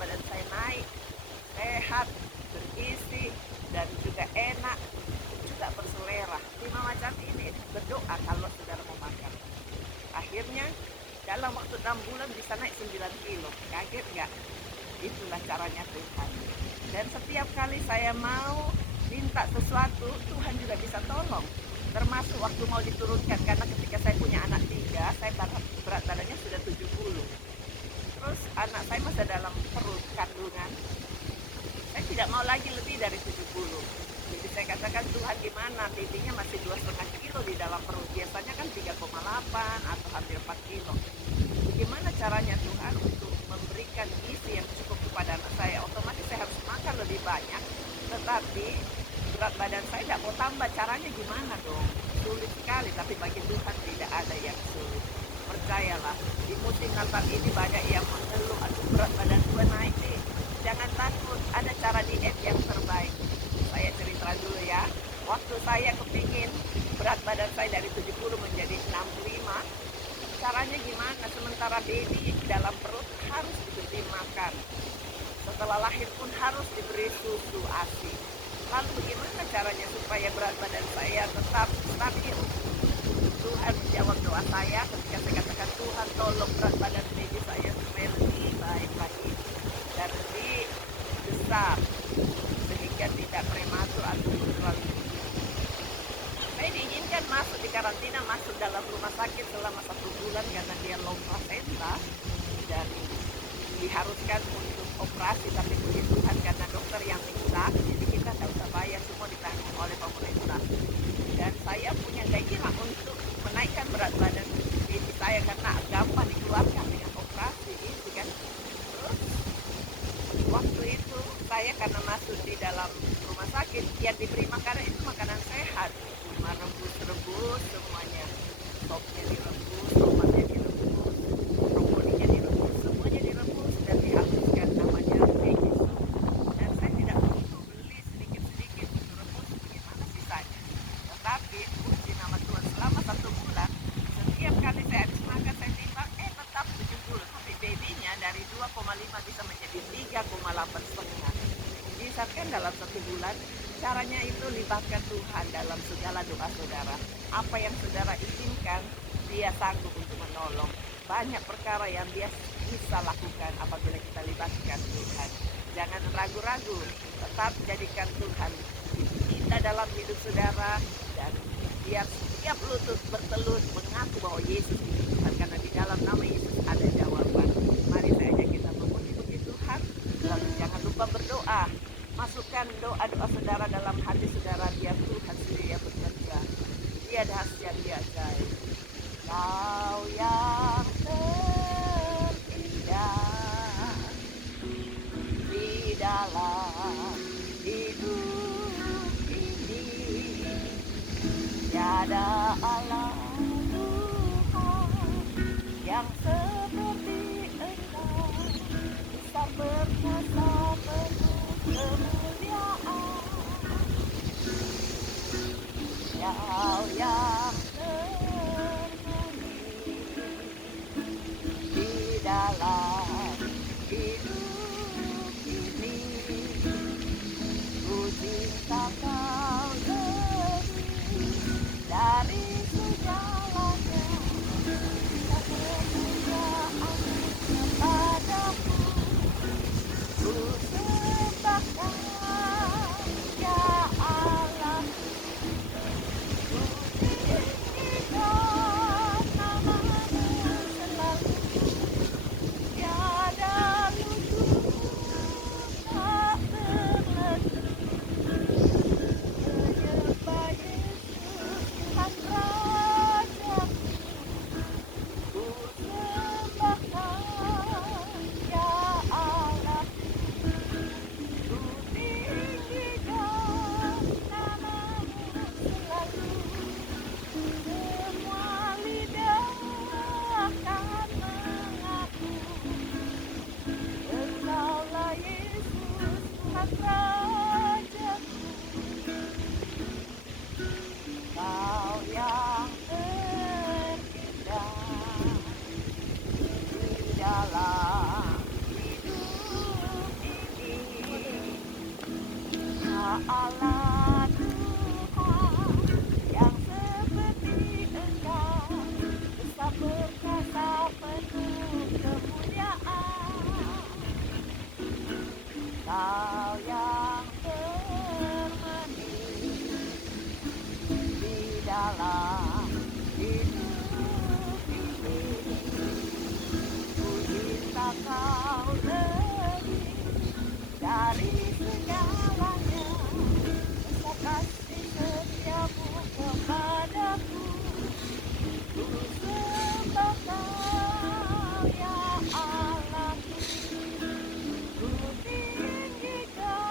badan saya naik, sehat, bergizi, dan juga enak, juga berselera. 5 macam ini berdoa kalau saudara mau makan. Akhirnya dalam waktu 6 bulan bisa naik 9 kilo. Kaget nggak? Itulah caranya Tuhan. Dan setiap kali saya mau minta sesuatu, Tuhan juga bisa tolong. Termasuk waktu mau diturunkan, karena ketika saya punya anak 3, saya berat badannya sudah 70. Terus anak saya masih dalam perut kandungan, saya tidak mau lagi lebih dari 70. Jadi saya katakan, Tuhan gimana, babynya masih 2,5 kilo di dalam perut. Biasanya kan 3,8 atau hampir 4 kilo. Bagaimana caranya Tuhan untuk memberikan gizi yang cukup kepada anak saya? Otomatis saya harus makan lebih banyak, tetapi berat badan saya tidak mau tambah. Caranya gimana dong? Sulit sekali, tapi bagi Tuhan tidak ada yang sulit. Percayalah, di musim Natal ini banyak yang mengeluh, aduh berat badan gue naik nih. Jangan takut, ada cara diet yang terbaik. Saya cerita dulu ya. Waktu saya kepingin berat badan saya dari 70 menjadi 65, caranya gimana? Sementara baby dalam perut harus diberi makan. Setelah lahir pun harus diberi susu ASI. Lalu bagaimana caranya supaya berat badan saya tetap stabil? Tuhan menjawab doa saya ketika saya katakan, Tuhan tolong berat badan baby saya supaya lebih baik lagi dan lebih besar sehingga tidak prematur atau terlalu tinggi. Saya diizinkan masuk di karantina, masuk dalam rumah sakit selama 1 bulan karena dia low placenta dan diharuskan untuk operasi, tapi puji Tuhan karena dokter yang minta, jadi kita tidak usah bayar, semua ditanggung oleh pemerintah. Dan saya punya keinginan untuk menaikkan berat badan baby saya karena gampang dikeluarkan dengan operasi gitu kan. Terus waktu itu saya karena masuk di dalam rumah sakit, yang diberi makanan itu makanan sehat, cuma rebus-rebus semuanya, sopnya direbus, tomatnya direbus, brokolinya direbus, semuanya direbus dan dihaluskan, namanya veggie soup. Dan saya tidak perlu beli sedikit-sedikit untuk rebus, bagaimana sisanya. Tetapi puji nama Tuhan, selama 1 bulan, setiap kali saya habis makan saya timbang, tetap 70, tapi babynya dari 2,5 bisa menjadi 3,8 setengah. Bisa kan dalam 1 bulan? Caranya itu libatkan Tuhan dalam segala doa saudara. Apa yang saudara inginkan, dia sanggup untuk menolong. Banyak perkara yang dia bisa lakukan apabila kita libatkan Tuhan. Jangan ragu-ragu, tetap jadikan Tuhan kita dalam hidup saudara, dan biar setiap lutut bertelut mengaku bahwa Yesus itu Tuhan, karena di dalam nama Yesus ada jawaban. Mari saya ajak kita memuji Tuhan, lalu jangan lupa berdoa. Masukkan doa-doa saudara dalam hati saudara, biar Tuhan sendiri yang bekerja. Dia dahsyat, dia ajaib. Kau yang terindah di dalam hidup ini, tiada Allah Tuhan yang seperti Engkau, besar berkuasa penuh kemuliaan. Kau yang tersembunyi di dalam hidup ini, ku cinta Kau lebih dari Allah Tuhan yang seperti Engkau, besar perkasa penuh kemuliaan. Kau yang termenung di dalam hidup ini, ku cinta Kau lebih dari segalanya. Besar kasih setiamu kepadaku, ku sembah Kau ya Allahku. Ku tinggikan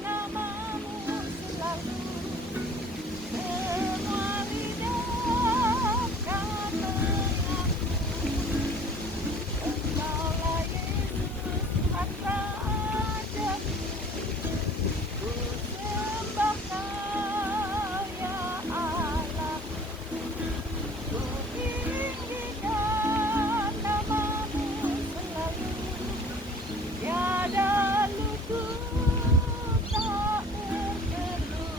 namamu selalu, semua lidah akan mengaku, Engkaulah Yesus Tuhan Rajaku. Ku sembah Kau ya Allahku. Ku tinggikan namamu selalu, tiada lutut tak berteduh,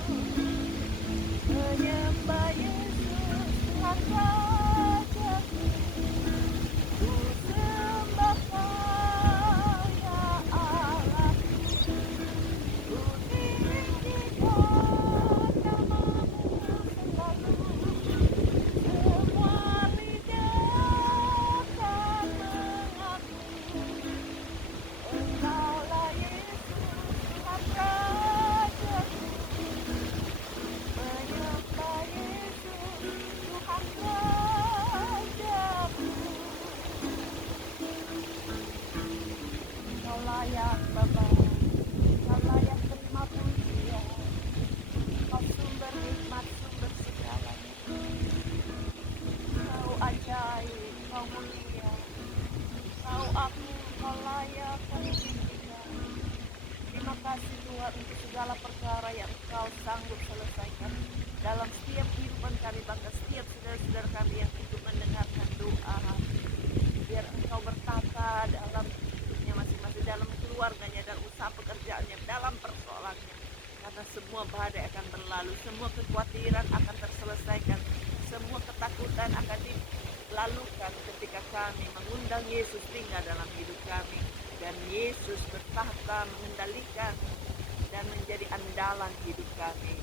menyembah Yesus Tuhan Rajaku. Ku sembah Kau ya Allahku. Ku tinggikan namamu selalu, semua lidah akan mengaku, Engkaulah Yesus Tuhan Rajaku. Menyembah Yesus Tuhan Rajaku. Kau layak Bapa, Kau layak terima pujian, Kau sumber nikmat, sumber segalanya. Kau ajaib, Kau mulia, Kau agung, Kau layak kami tinggikan. Terima kasih Tuhan untuk segala perkara yang Kau sanggup selesaikan dalam setiap kehidupan kami, bahkan setiap saudara-saudara kami yang ikut mendengarkan doa. Biar Engkau bertata dalam hidupnya masing-masing, dalam keluarganya, dalam usaha pekerjaannya, dalam persoalannya. Karena semua badai akan berlalu, semua kekhawatiran akan terselesaikan, semua ketakutan akan dilalukan ketika kami mengundang Yesus tinggal dalam hidup kami. Dan Yesus bertahta mengendalikan dan menjadi andalan hidup kami.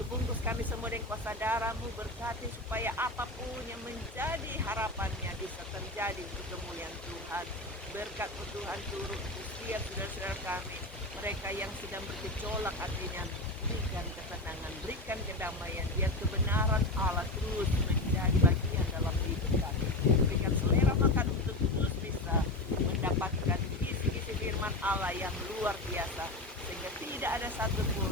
Bungkus kami semua dengan kuasa darah-Mu, berkati supaya apapun yang menjadi harapannya bisa terjadi untuk kemuliaan Tuhan. Berkat-Mu Tuhan turun untuk setiap saudara-saudara kami, mereka yang sedang bergejolak hatinya. Berikan ketenangan, berikan kedamaian, biar kebenaran Allah terus menjadi bagian dalam hidup kami. Berikan selera makan untuk terus bisa mendapatkan isi-isi firman Allah yang luar biasa, sehingga tidak ada satupun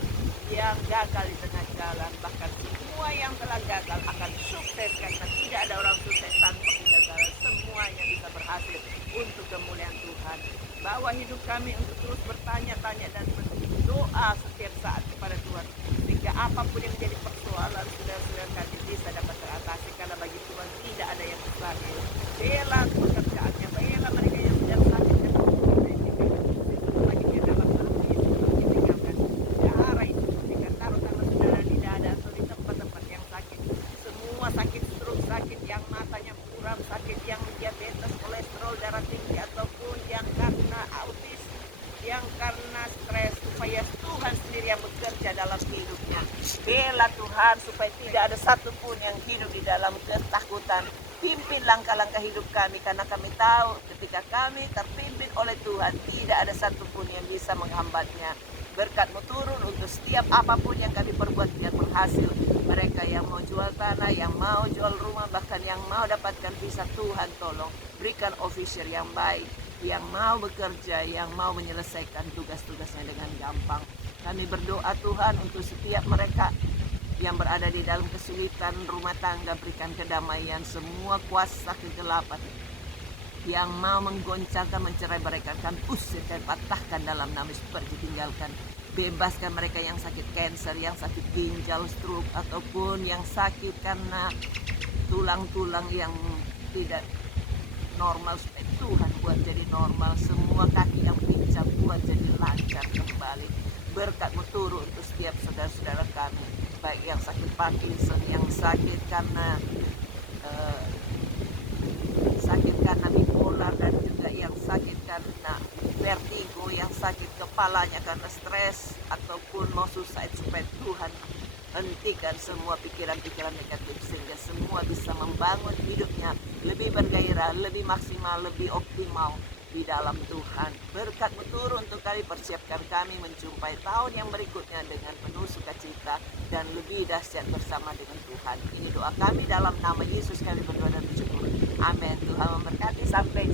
yang gagal di tengah jalan. Bahkan semua yang telah gagal akan sukses, karena tidak ada orang sukses tanpa kegagalan. Semuanya bisa berhasil untuk kemuliaan Tuhan. Bawa hidup kami untuk terus bertanya-tanya dan berdoa setiap saat kepada Tuhan, sehingga apapun yang menjadi persoalan saudara-saudara kami bisa dapat teratasi, karena bagi Tuhan tidak ada yang mustahil. Bela pekerjaannya, bela mereka yang sedang sakit dan sakit stroke, sakit yang matanya buram, sakit yang diabetes, kolesterol, darah tinggi, ataupun yang karena autis, yang karena stres, supaya Tuhan sendiri yang bekerja dalam hidupnya. Bela Tuhan supaya tidak ada satupun yang hidup di dalam ketakutan. Pimpin langkah-langkah hidup kami, karena kami tahu ketika kami terpimpin oleh Tuhan, tidak ada satupun yang bisa menghambatnya. Berkat-Mu turun untuk setiap apapun yang kami perbuat biar berhasil. Mereka yang mau jual tanah, yang mau jual rumah, bahkan yang mau dapatkan visa, Tuhan tolong berikan officer yang baik, yang mau bekerja, yang mau menyelesaikan tugas-tugasnya dengan gampang. Kami berdoa Tuhan untuk setiap mereka yang berada di dalam kesulitan rumah tangga, berikan kedamaian. Semua kuasa kegelapan yang mau menggoncangkan, mencerai-beraikan, usir dan patahkan dalam nama Yesus, pergi tinggalkan. Bebaskan mereka yang sakit kanker, yang sakit ginjal, stroke, ataupun yang sakit karena tulang-tulang yang tidak normal, supaya Tuhan buat jadi normal. Semua kaki yang pincang buat jadi lancar kembali. Berkat-Mu turun untuk setiap Parkinson, yang sakit karena bipolar, dan juga yang sakit karena vertigo, yang sakit kepalanya karena stres ataupun mau suicide, supaya Tuhan hentikan semua pikiran-pikiran negatif sehingga semua bisa membangun hidupnya lebih bergairah, lebih maksimal, lebih optimal di dalam Tuhan. Berkat-Mu turun untuk kami, persiapkan kami menjumpai tahun yang berikutnya dengan penuh sukacita dan lebih dahsyat bersama dengan Tuhan. Ini doa kami dalam nama Yesus kami berdoa dan bersyukur. Amin. Tuhan memberkati, sampai